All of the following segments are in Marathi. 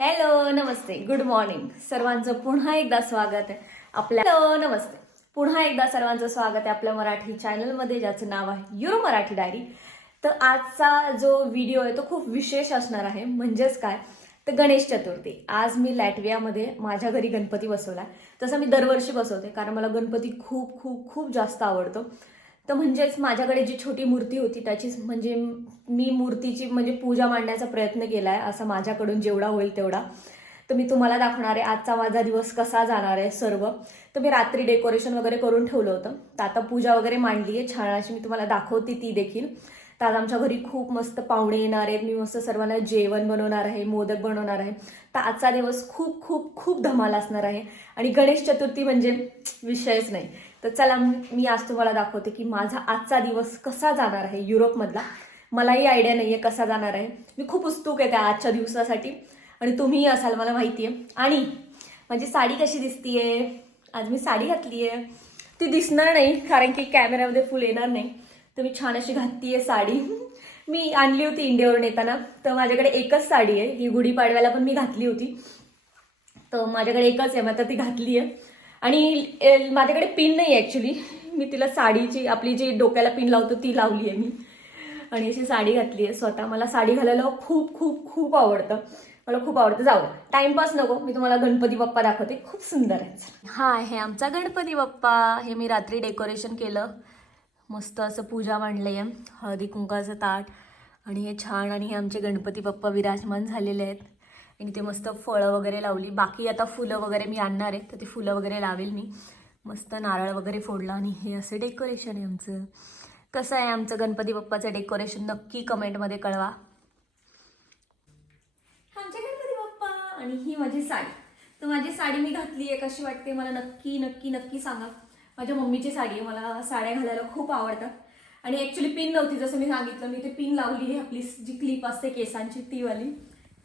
हॅलो नमस्ते. गुड मॉर्निंग सर्वांचं पुन्हा एकदा स्वागत आहे. आपल्या हॅलो नमस्ते. पुन्हा एकदा सर्वांचं स्वागत आहे आपल्या मराठी चॅनलमध्ये ज्याचं नाव आहे युरो मराठी डायरी तर आजचा जो व्हिडिओ आहे तो खूप विशेष असणार आहे. म्हणजेच काय? तर गणेश चतुर्थी. आज मी लॅटवियामध्ये माझ्या घरी गणपती बसवला तसं मी दरवर्षी बसवते कारण मला गणपती खूप खूप खूप जास्त आवडतो. तर म्हणजेच माझ्याकडे जी छोटी मूर्ती होती त्याचीच म्हणजे मी मूर्तीची म्हणजे पूजा मांडण्याचा प्रयत्न केला आहे असा माझ्याकडून जेवढा होईल तेवढा. तर मी तुम्हाला दाखवणार आहे आजचा माझा दिवस कसा जाणार आहे सर्व. तर मी रात्री डेकोरेशन वगैरे करून ठेवलं होतं. तर आता पूजा वगैरे मांडली आहे छान अशी मी तुम्हाला दाखवते ती देखील. तर आज आमच्या घरी खूप मस्त पाहुणे येणार आहेत. मी मस्त सर्वांना जेवण बनवणार आहे मोदक बनवणार आहे. तर आजचा दिवस खूप खूप खूप धमाल असणार आहे. आणि गणेश चतुर्थी म्हणजे विषयच नाही. तर चला मी आज तुम्हाला दाखवते की माझा आजचा दिवस कसा जाणार आहे युरोपमधला. मलाही आयडिया नाही आहे कसा जाणार आहे. मी खूप उत्सुक आहे त्या आजच्या दिवसासाठी. आणि तुम्हीही असाल मला माहिती आहे आणि माझी साडी कशी दिसतीये? आज मी साडी घातली आहे ती दिसणार नाही कारण की कॅमेऱ्यामध्ये फुल येणार नाही. तर मी छान अशी घातली आहे साडी. मी आणली होती इंडियावरून येताना. तर माझ्याकडे एकच साडी आहे. ही गुढीपाडव्याला पण मी घातली होती. तर माझ्याकडे एकच आहे मग आता ती घातली आहे आणि माझ्याकडे पिन नाही आहे ॲक्च्युली मी तिला साडीची आपली जी डोक्याला पिन लावतो ती लावली आहे मी. आणि अशी साडी घातली आहे स्वतः मला साडी घालायला खूप खूप खूप आवडतं. मला खूप आवडतं. जाऊ टाइमपास नको. मी तुम्हाला गणपती बाप्पा दाखवते. खूप सुंदर आहे हा आहे आमचा गणपती बाप्पा. हे मी रात्री डेकोरेशन केलं. मस्त असं पूजा मांडली आहे हळदी कुंकाचं ताट. आणि हे छान आणि हे आमचे गणपती बाप्पा विराजमान झालेले आहेत. आणि ते मस्त फळं वगैरे लावली. बाकी आता फुलं वगैरे मी आणणार आहे तर ती फुलं वगैरे लावेल मी. मस्त नारळ वगैरे फोडला आणि हे असं डेकोरेशन आहे आमचं. कसं आहे आमचं गणपती बाप्पाचं डेकोरेशन नक्की कमेंटमध्ये कळवा. आमचे गणपती बाप्पा आणि ही माझी साडी. तर माझी साडी मी घातली आहे कशी वाटते मला नक्की नक्की नक्की सांगा. माझ्या मम्मीची साडी आहे मला साड्या घालायला खूप आवडतात. आणि ॲक्च्युली पिन नव्हती जसं मी सांगितलं मी ते पिन लावली आहे आपली जी क्लिप असते केसांची ती वाली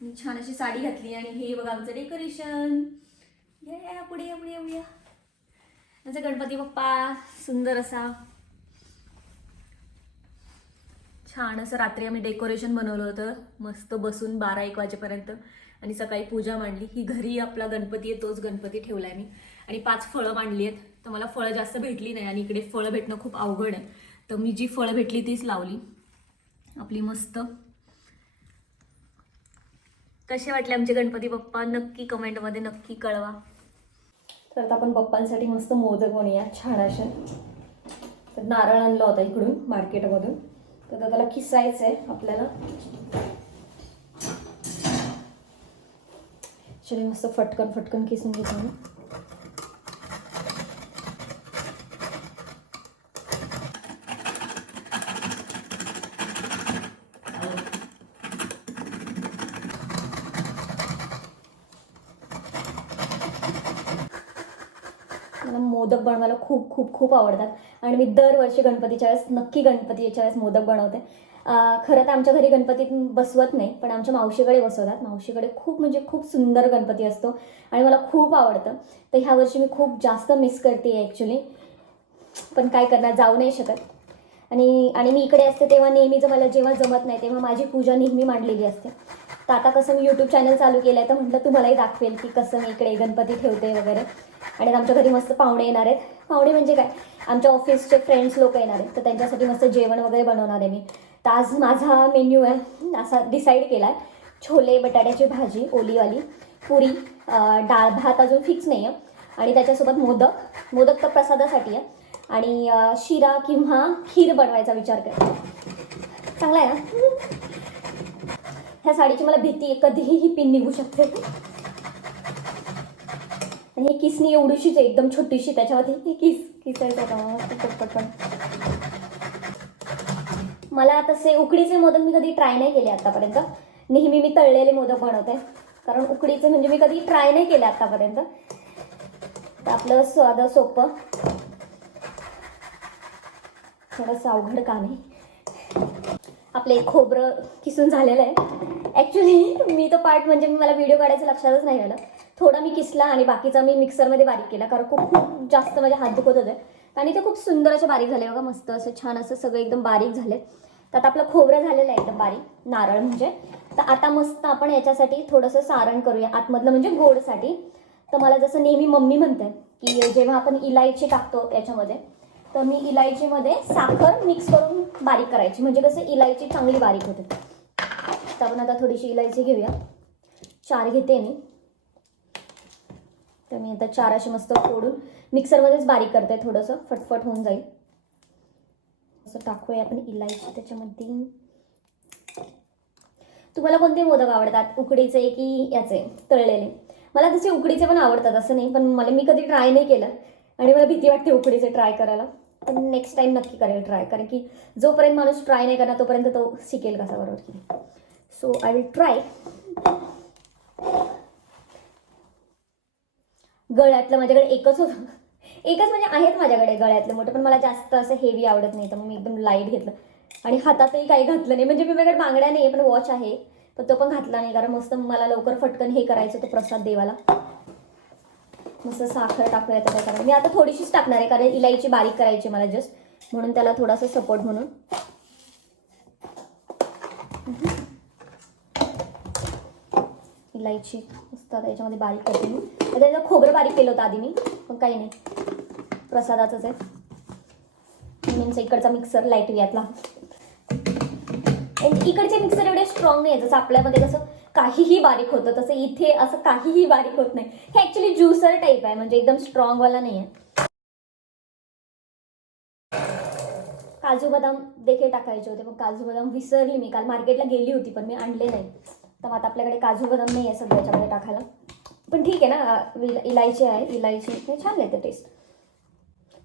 मी छान अशी साडी घातली आणि हे बघा आमचं डेकोरेशन या या पुढे या पुढे येऊया आमचा गणपती बाप्पा सुंदर असा. छान असं रात्री आम्ही डेकोरेशन बनवलं होतं. मस्त बसून बारा एक वाजेपर्यंत. आणि सकाळी पूजा मांडली. ही घरी आपला गणपती आहे तोच गणपती ठेवलाय मी. आणि पाच फळं मांडली आहेत. तर मला फळं जास्त भेटली नाही आणि इकडे फळं भेटणं खूप अवघड आहे. तर मी जी फळं भेटली तीच लावली. आपली मस्त. कसे वाटले आमचे गणपती बाप्पा? नक्की कमेंटमध्ये नक्की कळवा. तर आता आपण बाप्पांसाठी मस्त मोदक बनूया छान असे. तर नारळ आणला होता इकडून मार्केटमधून. तर त्याला किसायचं आहे आपल्याला. चले मस्त फटकन फटकन किसून घेतो मला मोदक बनवायला खूप खूप खूप आवडतात. आणि मी दरवर्षी गणपतीच्या वेळेस नक्की गणपतीच्या वेळेस मोदक बनवते. खरं तर आमच्या घरी गणपती बसवत नाही पण आमच्या मावशीकडे बसवतात. मावशीकडे खूप म्हणजे खूप सुंदर गणपती असतो आणि मला खूप आवडतं. तर ह्या वर्षी मी खूप जास्त मिस करते ॲक्च्युली पण काय करणार जाऊ नाही शकत. आणि आणि मी इकडे असते तेव्हा नेहमीचं मला जेव्हा जमत नाही तेव्हा माझी पूजा नेहमी मांडलेली असते. तर आता कसं मी यूट्यूब चॅनल चालू केलं आहे तर म्हटलं तुम्हालाही दाखवेल की कसं मी इकडे गणपती ठेवते वगैरे. आणि आमच्या घरी मस्त पाहुणे येणार आहेत. पाहुणे म्हणजे काय? आमच्या ऑफिसचे फ्रेंड्स लोक येणार आहेत. तर त्यांच्यासाठी मस्त जेवण वगैरे बनवणार आहे मी. तर आज माझा मेन्यू आहे. असा डिसाईड केला आहे छोले बटाट्याची भाजी ओलीवाली पुरी डाळ भात अजून फिक्स नाही आहे आणि त्याच्यासोबत मोदक. मोदक तर प्रसादासाठी आहे. आणि शिरा किंवा खीर बनवायचा विचार करते. चांगला आहे ना? ह्या साडीची मला भीती आहे. कधीही ही पिन निघू शकते. आणि ही किसनी एवढीशीच आहे एकदम छोटीशी त्याच्यावरती ही किस किसायचं का पटपट पटपट. मला तसे उकडीचे मोदक मी कधी ट्राय नाही केले आतापर्यंत. नेहमी मी तळलेले मोदक बनवते. कारण उकडीचे म्हणजे मी कधी ट्राय नाही केले आतापर्यंत. आपलं स्वाद सोपं. थोडंसं अवघड काम आहे. आपले खोबरं किसून झालेलं आहे. ॲक्च्युली मी तो पार्ट म्हणजे मला व्हिडिओ काढायचं लक्षातच नाही आलं थोडा मी किसला आणि बाकीचा मी मिक्सरमध्ये बारीक केला कारण खूप खूप जास्त माझे हात दुखत होते. आणि ते खूप सुंदर असे बारीक झाले बघा मस्त असं छान असं सगळं एकदम बारीक झाले. तर आता आपलं खोबरं झालेलं आहे एकदम बारीक नारळ म्हणजे. तर आता मस्त आपण याच्यासाठी थोडंसं सारण करूया आतमधलं म्हणजे गोडसाठी. तर मला जसं नेहमी मम्मी म्हणते की जेव्हा आपण इलायची टाकतो याच्यामध्ये तर मी इलायचीमध्ये साखर मिक्स करून बारीक करायची. म्हणजे कसं इलायची चांगली बारीक होते. तर आपण आता थोडीशी इलायची घेऊया. चार घेते मी. तर मी आता चार अशी मस्त फोडून मिक्सरमध्येच बारीक करते थोडंसं फटफट होऊन जाईल. असं टाकूया आपण इलायची त्याच्यामध्ये. तुम्हाला कोणते मोदक आवडतात? उकडीचे की याचे तळलेले? मला तसे उकडीचे पण आवडतात असं नाही पण मला मी कधी ट्राय नाही केलं. आणि मला भीती वाटते उकडीचे ट्राय करायला. पण नेक्स्ट टाईम नक्की करेल ट्राय कारण की जोपर्यंत माणूस ट्राय नाही करणार तोपर्यंत तो शिकेल कसा बरोबर की सो आय विल ट्राय गळ्यातलं माझ्याकडे एकच होतं. एकच म्हणजे आहेत माझ्याकडे गळ्यातलं मोठे पण मला जास्त असं हेवी आवडत नाही. तर मग मी एकदम लाइट घेतलं. आणि हातातही काही घातलं नाही. म्हणजे मी माझ्याकडे बांगड्या नाही पण वॉच आहे. पण तो पण घातला नाही. कारण मस्त मला लवकर फटकन हे करायचं तो प्रसाद देवाला. मस्त साखर टाकूया त्याच्या कारण मी आता थोडीशीच टाकणार आहे. कारण इलायची बारीक करायची मला जस्ट म्हणून त्याला थोडासा सपोर्ट म्हणून. इलायची मस्त आता याच्यामध्ये बारीक करते मी. त्याचं खोबरं बारीक केलं होतं आधी मी पण काही नाही. प्रसादाचंच आहे. मीन्स इकडचा मिक्सर लाइट यातला इकडचे मिक्सर एवढे स्ट्रॉंग नाही आहे जसं आपल्यामध्ये कसं काहीही बारीक होतं तसं इथे असं काहीही बारीक होत नाही. हे ऍक्च्युली ज्युसर टाईप आहे म्हणजे एकदम स्ट्रॉंगवाला नाही आहे काजू बदाम देखील टाकायचे होते पण काजू बदाम विसरली मी. काल मार्केटला गेली होती पण मी आणले नाही. तर आता आपल्याकडे काजू बदाम नाही आहे सध्याच्यामध्ये टाकायला. पण ठीक आहे ना इलायची आहे इलायची. ते छान येते टेस्ट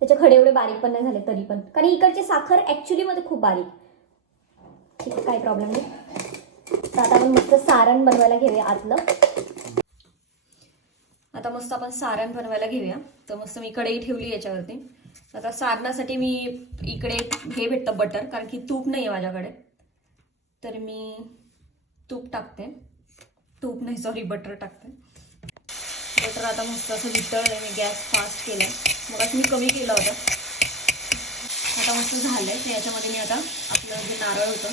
त्याचे खडे एवढे बारीक पण नाही झाले तरी पण. कारण इकडची साखर ॲक्च्युलीमध्ये खूप बारीक. ठीक आहे काही प्रॉब्लेम नाही. तर आता आपण मस्त सारण बनवायला घेऊया आतलं. आता मस्त आपण सारण बनवायला घेऊया. तर मस्त मी कढई ठेवली याच्यावरती. आता सारणासाठी मी इकडे हे भेटतं बटर कारण की तूप नाही आहे माझ्याकडे. तर मी तूप टाकते. तूप नाही सॉरी बटर टाकते. बटर आता मस्त असं वितळलं मी गॅस फास्ट केला मग असं मी कमी केलं होतं. आता मस्त झालं आहे याच्यामध्ये मी आता आपलं जे नारळ होतं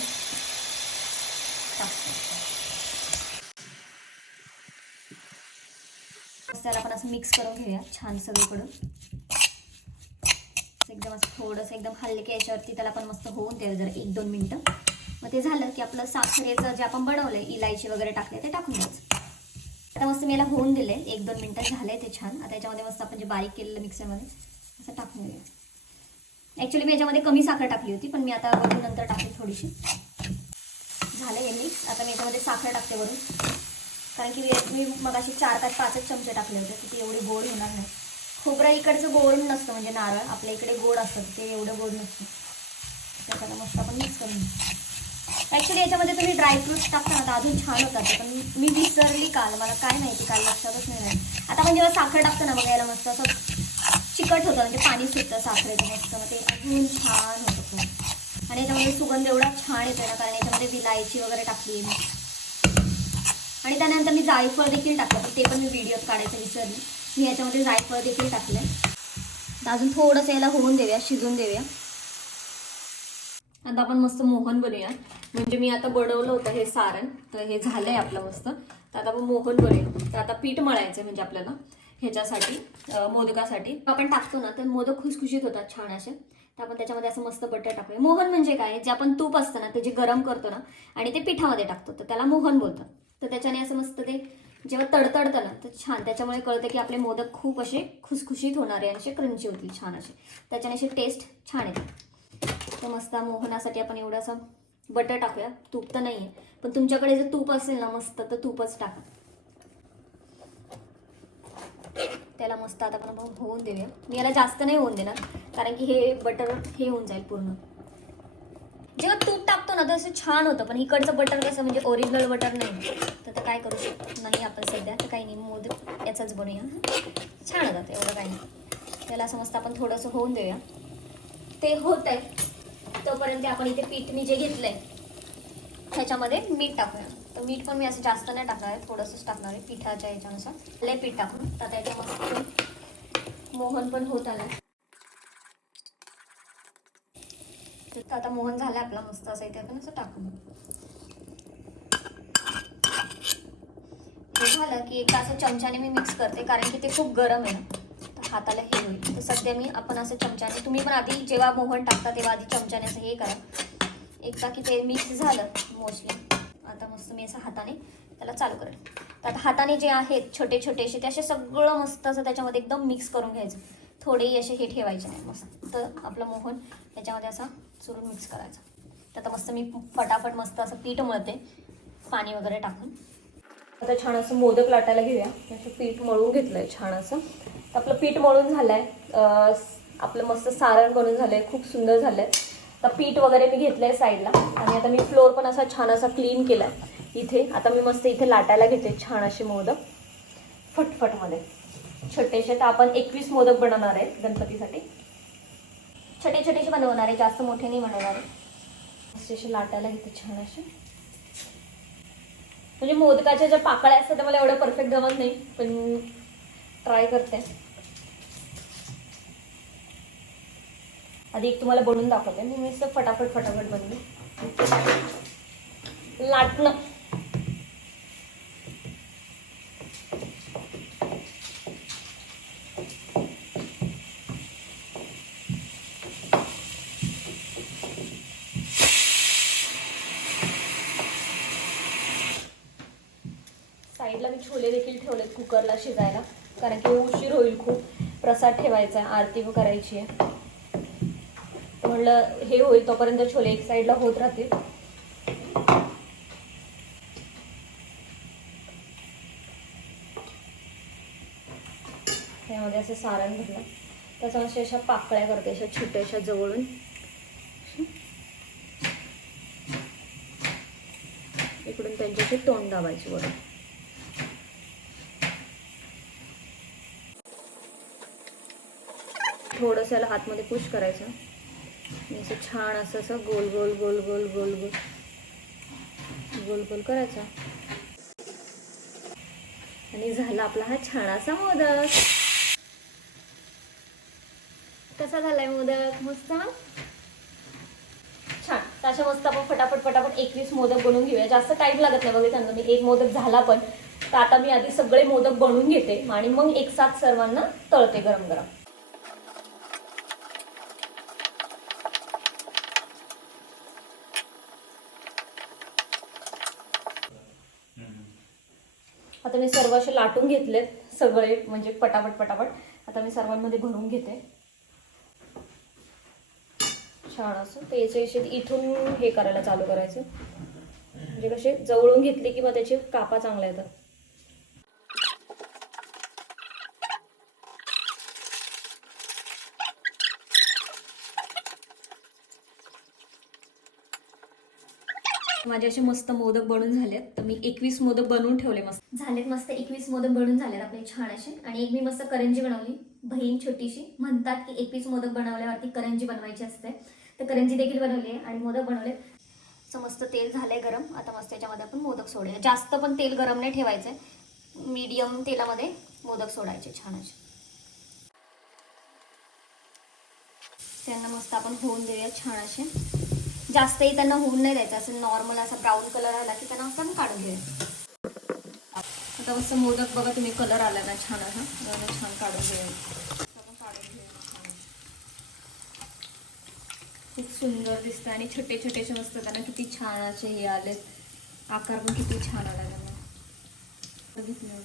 त्याला आपण असं मिक्स करून घेऊया छान सगळीकडून. एकदम असं थोडंसं एकदम हलके याच्यावरती त्याला आपण मस्त होऊन द्यावं जरा एक दोन मिनटं. मग ते झालं की आपलं साखरेचं जे आपण बनवलंय इलायची वगैरे टाकले ते टाकून द्यायचं. आता मस्त मी याला होऊन दिले एक दोन मिनटं झाले ते छान. आता याच्यामध्ये मस्त आपण जे बारीक केलेलं मिक्सरमध्ये असं टाकून देऊया. ॲक्च्युली मी याच्यामध्ये कमी साखर टाकली होती पण मी आता वरून नंतर टाकते थोडीशी. झालं हे मिक्स आता मी याच्यामध्ये साखर टाकते वरून. कारण की मी मग अशी चार तास पाचच चमचे टाकले होते की ते एवढे गोड होणार नाही. खोबरं इकडचं गोड नसतं म्हणजे नारळ. आपल्या इकडे गोड असतं ते एवढं गोड नसतं. त्याच्याला मस्त आपण मिक्स करून घेऊ. ॲक्च्युली याच्यामध्ये तुम्ही ड्रायफ्रूट्स टाकता ना तर अजून छान होतात पण मी विसरली काल. मला काय माहिती काल लक्षातच नाही राहिलं. आता आपण जेव्हा साखर टाकतो ना बघायला मस्त असं चिकट होतं म्हणजे पाणी सुटतं साखरेचं मस्त. मग ते अजून छान होतं खूप. आणि याच्यामध्ये सुगंध एवढा छान येतो ना कारण याच्यामध्ये विलायची वगैरे टाकली. आणि त्यानंतर मी जायफळ देखील टाकलं पण ते पण मी व्हिडिओत काढायचं विसरली. मी याच्यामध्ये जायफळ देखील टाकलं तर अजून थोडंसं याला होऊन देऊया शिजून देऊया. आता आपण मस्त मोहन बनवूया म्हणजे मी आता बनवलं होतं हे सारण तर हे झालंय आपलं मस्त. तर आता आपण मोहन बनवूया तर आता पीठ मळायचं म्हणजे आपल्याला ह्याच्यासाठी मोदकासाठी. आपण टाकतो ना तर मोदक खुसखुशीत होतात छान असे. तर आपण त्याच्यामध्ये असं मस्त बटर टाकूया. मोहन म्हणजे काय? जे आपण तूप असतं ना ते जे गरम करतो ना आणि ते पिठामध्ये टाकतो. तर त्याला मोहन बोलतात. तर त्याच्याने असं मस्त ते जेव्हा तडतडतं ना तर छान. त्याच्यामुळे कळतं की आपले मोदक खूप असे खुसखुशीत होणारे आणि असे क्रंची होतील छान असे. त्याच्याने अशी टेस्ट छान येते. तर मस्त मोहनासाठी आपण एवढं असं बटर टाकूया. तूप तर नाही आहे पण तुमच्याकडे जर तूप असेल ना मस्त तर तूपच टाका. त्याला मस्त आता आपण होऊन देऊया. मी याला जास्त नाही होऊन देणार कारण की हे बटर हे होऊन जाईल पूर्ण. जेव्हा तूप टाकतो ना तर असं छान होतं. पण इकडचं बटर कसं म्हणजे ओरिजिनल बटर नाही. तर ते काय करू शकतो नाही आपण सध्या. तर काही नाही मोदक याचाच बनवूया छान होतं ते एवढं काही नाही. त्याला असं मस्त आपण थोडंसं होऊन देऊया. ते होत आहे तोपर्यंत आपण इथे पीठ मी जे घेतलंय ह्याच्यामध्ये मीठ टाकूया. तर मीठ पण मी असं जास्त नाही टाकणार आहे थोडंसंच टाकणार आहे पिठाच्या ह्याच्यानुसार. लय पीठ टाकून. तर त्याच्या मस्त मोहन पण होत आलं तर आता मोहन झाला आपला मस्त असं इथे आपण असं टाकून. झालं की एका असं चमच्याने मी मिक्स करते कारण की ते खूप गरम आहे ना. हाताला हे होईल. तर सध्या मी आपण असं चमच्याने तुम्ही पण आधी जेव्हा मोहन टाकता तेव्हा आधी चमच्याने असं हे करा. एकदा की ते मिक्स झालं मोस्टली आता मस्त मी असं हाताने त्याला चालू करेल. तर आता हाताने जे आहेत छोटे छोटे असे ते असे सगळं मस्त असं त्याच्यामध्ये एकदम मिक्स करून घ्यायचं. थोडेही असे हे ठेवायचे नाही मस्त. तर आपलं मोहन त्याच्यामध्ये असा चुरून मिक्स करायचा. तर आता मस्त मी फटाफट मस्त असं पीठ मळते पाणी वगैरे टाकून. आता छान असं मोदक लाटायला घेऊया. असं पीठ मळून आहे छान असं. तर आपलं पीठ मळून झालंय. आपलं मस्त सारण बनून झालंय. खूप सुंदर झालंय. तर पीठ वगैरे मी घेतलंय साईडला. आणि आता मी फ्लोअर पण असा छान असा क्लीन केलाय. इथे आता मी मस्त इथे लाटायला घेते छान असे मोदक. फटफटमध्ये छोटेसे तर आपण एकवीस मोदक बनवणार आहे गणपतीसाठी. छोटे छोटेसे बनवणार आहे जास्त मोठे नाही बनवणार आहे. असे असे लाटायला घेते छान असे. म्हणजे मोदकाच्या ज्या पाकळ्या असतात त्या मला एवढं परफेक्ट जमत नाही पण ट्राय करते. आधी एक तुम्हाला बनवून दाखवते. मी मी फटाफट फटाफट बनवली लाटणं. साईडला मी छोले देखील ठेवलेत कुकरला शिजायला. कारण की उशीर होईल खूप. प्रसाद ठेवायचा आहे आरती करायची आहे. म्हणलं हे होईल तोपर्यंत छोले एक साईडला होत राहतील. त्यामध्ये असं सारण भरलं त्याच्या अशा अशा पाकळ्या करते अशा छोट्याशा जवळून. इकडून त्यांच्याशी तोंड दाबायची बरोबर थोडंसं याला हातमध्ये पुश करायचं. आणि असं छान असं असं गोल गोल गोल गोल गोल गोल. गोल गोल करायचा. आणि झाला आपला हा छान असा मोदक. कसा झालाय मोदक? मस्त? ना छान तशा मस्त आपण फटाफट फटाफट एकवीस मोदक बनवून घेऊया. जास्त टाईम लागत नाही बघितलं मी म्हणजे एक मोदक झाला पण. तर आता मी आधी सगळे मोदक बनवून घेते. आणि मग एक साथ सर्वांना तळते गरम गरम आता मी सर्व असे लाटून घेतलेत सगळे म्हणजे पटापट पटापट. आता मी सर्वांमध्ये भरून घेते. छान असं. ते याचे इथून हे करायला चालू करायचं. म्हणजे कसे जवळून घेतले की मग त्याचे कापा चांगल्या येतात. माझे असे मस्त मोदक बनून झालेत. तर मी एकवीस मोदक बनवून ठेवले मस्त. झालेत मस्त एकवीस मोदक बनून झालेत आपले छान असे आणि एक मी मस्त करंजी बनवली. बहीण छोटीशी. म्हणतात की एकवीस मोदक बनवल्यावरती करंजी बनवायची असते. तर करंजी देखील बनवली आहे आणि मोदक बनवले. तर मस्त तेल झालंय गरम. आता मस्त याच्यामध्ये आपण मोदक सोडूया. जास्त पण तेल गरम नाही ठेवायचंय. मीडियम तेलामध्ये मोदक सोडायचे छान असे त्यांना मस्त आपण होऊन देऊया छान असे जास्तही त्यांना होऊन नाही द्यायचं. असं नॉर्मल असा ब्राऊन कलर आला की त्यांना आपण काढून घ्यायचं आता मस्त मोदक बघा तुम्ही कलर आला ना छान असा. छान काढून घ्यायचं काढून खूप सुंदर दिसतं आणि छोटे छोटेसे मस्त त्यांना किती छान असे हे आले आकार पण किती छान आला त्यांना. बघितलं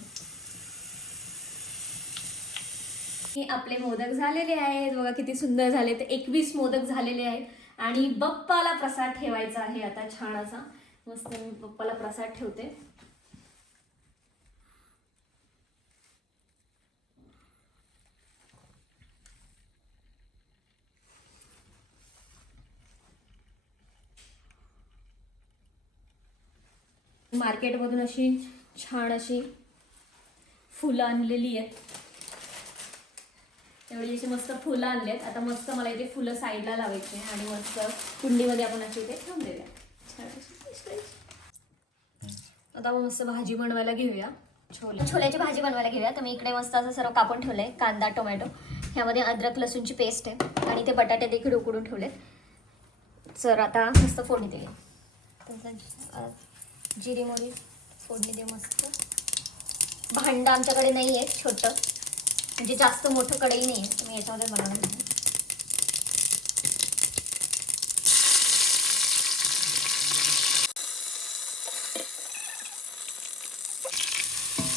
हे आपले मोदक झालेले आहेत. बघा किती सुंदर झाले. तर एकवीस मोदक झालेले आहेत. आणि बप्पाला प्रसाद ठेवायचा आहे आता छान असा मस्त मी बप्पाला प्रसाद ठेवते. मार्केटमधून अशी छान अशी फुलं आणलेली आहेत. एवढी अशी मस्त फुलं आणले आहेत आता मस्त मला इथे फुलं साईडला लावायची आणि मस्त कुंडीमध्ये आपण अशी इथे ठेवून देऊया आता आपण मस्त भाजी बनवायला घेऊया. छोले. छोल्याची भाजी बनवायला घेऊया. तर मी इकडे मस्त असं सर्व कापून आहे कांदा टोमॅटो. ह्यामध्ये अद्रक लसूणची पेस्ट आहे. आणि ते बटाटे देखील उकडून ठेवलेत. सर आता मस्त फोडणी दिली जिरी मोरी फोडणी दे मस्त. भांडं आमच्याकडे नाही आहे छोटं. म्हणजे जास्त मोठं कढई नाही तुम्ही याच्यामध्ये बनवणार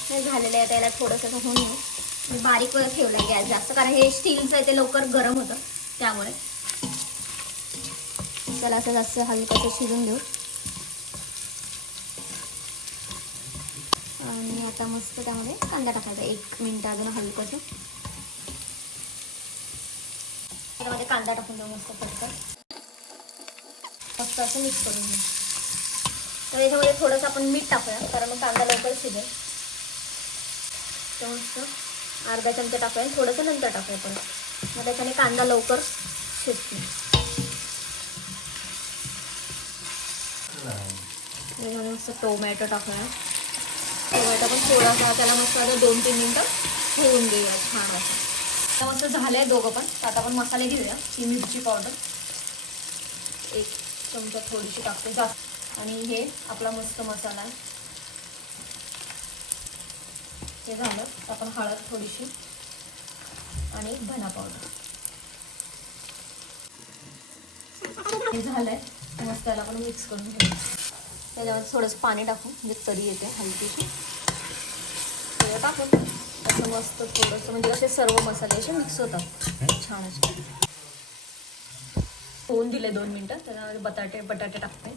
हे झालेलं आहे त्याला थोडंसं होऊन मी बारीक ठेवलं गॅस जास्त कारण हे स्टीलचं आहे ते लवकर गरम होतं त्यामुळे. चला असं जास्त हलकं शिजून घेऊ आणि आता मस्त त्यामध्ये कांदा टाकायचा. एक मिनटं अजून हलकंसं त्यामध्ये कांदा टाकून देऊ मस्त फक्त फक्त असं मिक्स करून घेऊ. तर याच्यामध्ये थोडंसं आपण मीठ टाकूया कारण मग कांदा लवकर शिजेल. तर मस्त अर्धा चमचा टाकूया आणि थोडंसं नंतर टाकूया परत. मग त्याच्याने कांदा लवकर शिजतो. त्याच्यामध्ये मस्त टोमॅटो टाकूया. टोमॅटो पण थोडासा त्याला मस्त आता दोन तीन मिनटं होऊन देऊया छान असं. आता मस्त झालं आहे दोघं पण. आता आपण मसाले घेऊया. ही मिरची पावडर एक चमचा थोडीशी टाकते जास्त. आणि हे आपला मस्त मसाला आहे. हे झालं. तर आपण हळद थोडीशी आणि धना पावडर हे झालंय. मस्त त्याला आपण मिक्स करून घेऊ त्याच्यामध्ये थोडंसं पाणी टाकू म्हणजे तरी येते हलकीशी. टाकून असं मस्त थोडंसं म्हणजे असे सर्व मसाले असे मिक्स होतात. छान असे. होऊन दिले दोन मिनटं त्याच्यामध्ये बटाटे बटाटे टाकते.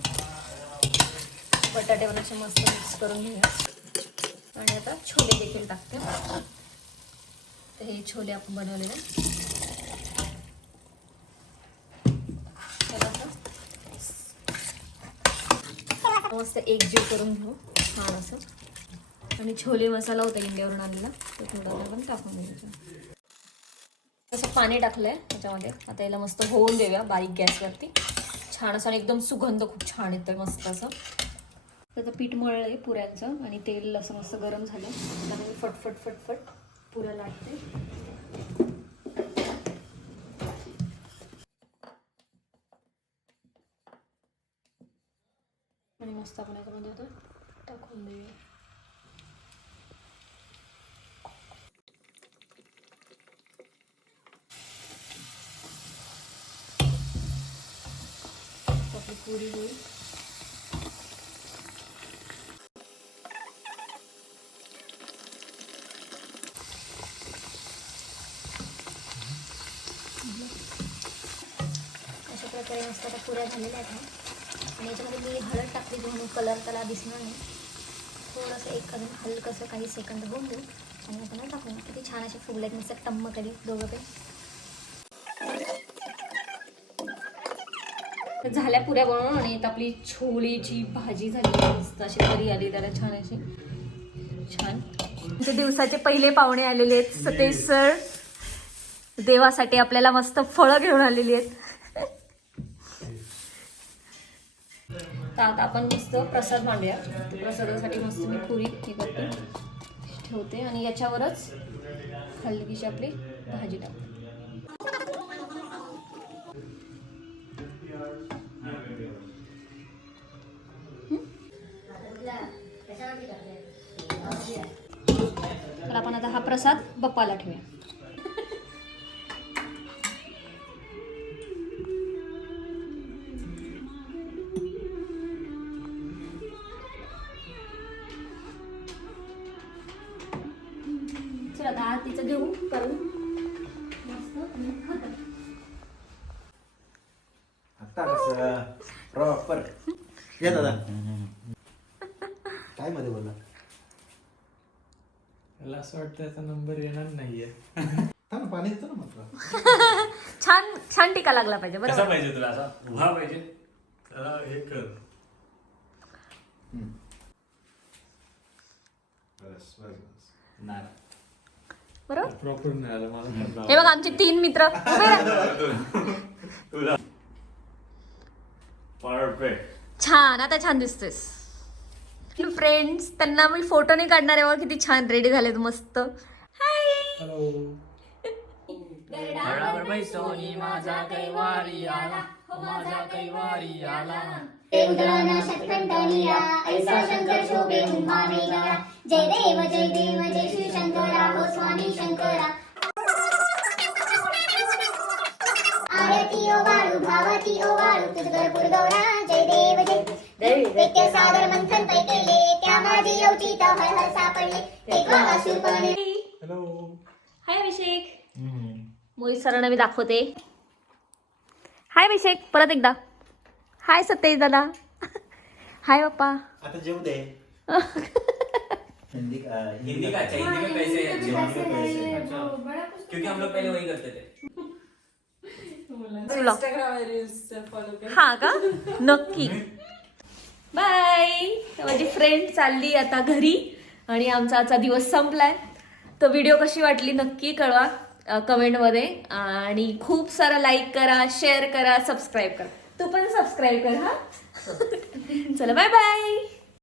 बटाटे असे मस्त मिक्स करून घेऊया. आणि आता छोले देखील टाकते. तर हे छोले आपण बनवलेले त्याला आता मस्त एकजीव करून घेऊ. छान असं. आणि छोले मसाला होता इंडियावरून आणलेला. तो थोडा पण टाकून द्यायचा तसं पाणी टाकलंय त्याच्यामध्ये. आता याला मस्त होऊन देऊया बारीक गॅसवरती. छान असं आणि एकदम सुगंध खूप छान येतं मस्त असं. त्याचं पीठ मळलं आहे पुऱ्यांचं आणि तेल असं मस्त गरम झालं. त्यामुळे फटफट फटफट पुऱ्या लाटते. आणि मस्त आपण याच्यामध्ये आता टाकून देऊया आपली पुरी होईल अशा प्रकारे मस्त आता पुऱ्या झालेल्या आहेत ना आणि याच्यामध्ये मी हळद टाकली म्हणून कलर त्याला दिसणार नाही. थोडंसं एक अजून हलकंसं काही सेकंद होऊन देऊ आणि आपण टाकून किती छान असे फुगले आहेत मस्त टम्म कधी दोघं तर झाल्या पुऱ्या बनवून आणि आपली छोलेची भाजी झाली. मस्त अशी तरी आली त्याला छान अशी. छान. आमच्या दिवसाचे पहिले पाहुणे आलेले आहेत. सतेज सर देवासाठी आपल्याला मस्त फळं घेऊन आलेली आहेत. तर आता आपण मस्त प्रसाद मांडूया. प्रसादासाठी मस्त मी पुरी हे करते. ठेवते आणि याच्यावरच हलकीशी आपली भाजी टाकते. तर आपण आता हा प्रसाद बप्पाला ठेवूया. चल आता आरतीचं घेऊ करू मस्त आणि खातो. आता कसं? प्रॉपर. ये दादा. काय मध्ये बोला मला असं वाटतं याचा नंबर येणार नाहीये. थांब पाणी येतं ना म्हटलं छान छान टीका लागला पाहिजे कसा बरोबर पाहिजे तुला असा? उभा पाहिजे. त्याला हे कर. बस बस बस. नाही बरोबर. हे बघ आमचे तीन मित्र. छान आता छान दिसतेस. फ्रेंड्स त्यांना मी फोटो नाही काढणार आहे किती छान रेडी झालेत मस्त. हाय जय देव जय देव जय श्री शंकरा हो स्वामी शंकरा. आरती ओ वाळू भावती ओ वाळू तुझ भरपूर गौरा जय देव जय दैत्य सागर मंथन पै केले त्या माझी हर सापडले. ते हॅलो हाय अभिषेक. मोहित सरांना मी दाखवते. हाय अभिषेक. परत एकदा. हाय सतेज दादा. हाय पप्पा. आता जेव दे. हिंदी का हिंदी का अच्छा हिंदी में पैसे हैं हिंदी में पैसे हैं। अच्छा। क्योंकि हम लोग पहले वही करते थे। हा का? नक्की। बाय। माझी फ्रेंड चालली आता घरी आणि आमचा आजचा दिवस संपलाय. तर व्हिडिओ कशी वाटली नक्की कळवा कमेंटमध्ये आणि खूप सारा लाईक करा शेअर करा सबस्क्राईब करा. तू पण सबस्क्राईब कर हा? चला बाय बाय